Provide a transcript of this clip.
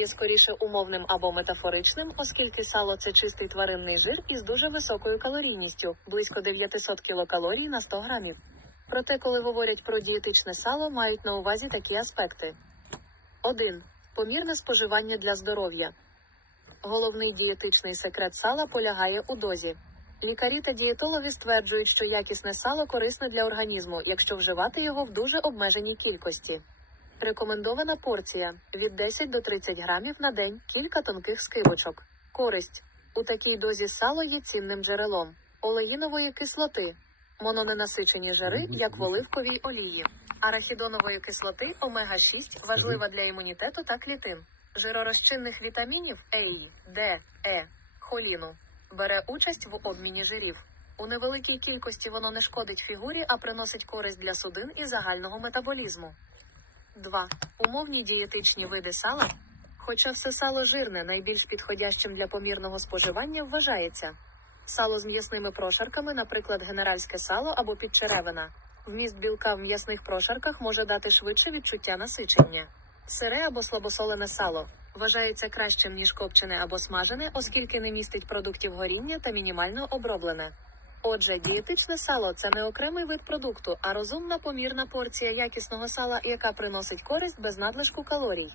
є скоріше умовним або метафоричним, оскільки сало це чистий тваринний жир із дуже високою калорійністю близько 900 кілокалорій на 100 грамів. Проте, коли говорять про дієтичне сало, мають на увазі такі аспекти: 1. Помірне споживання для здоров'я. Головний дієтичний секрет сала полягає у дозі. Лікарі та дієтологи стверджують, що якісне сало корисне для організму, якщо вживати його в дуже обмеженій кількості. Рекомендована порція від 10 до 30 грамів на день, кілька тонких скибочок. Користь у такій дозі сало є цінним джерелом олеїнової кислоти, мононенасичені жири, як в оливковій олії, арахідонової кислоти омега 6 важлива для імунітету та клітин, жиророзчинних вітамінів А, Д, Е, холіну. Бере участь в обміні жирів. У невеликій кількості воно не шкодить фігурі, а приносить користь для судин і загального метаболізму. 2. Умовні дієтичні види сала. Хоча все сало жирне, найбільш підходящим для помірного споживання вважається сало з м'ясними прошарками, наприклад, генеральське сало або підчеревина. Вміст білка в м'ясних прошарках може дати швидше відчуття насичення. Сире або слабосолене сало вважається кращим ніж копчене або смажене, оскільки не містить продуктів горіння та мінімально оброблене. Отже, дієтичне сало це не окремий вид продукту, а розумна помірна порція якісного сала, яка приносить користь без надлишку калорій.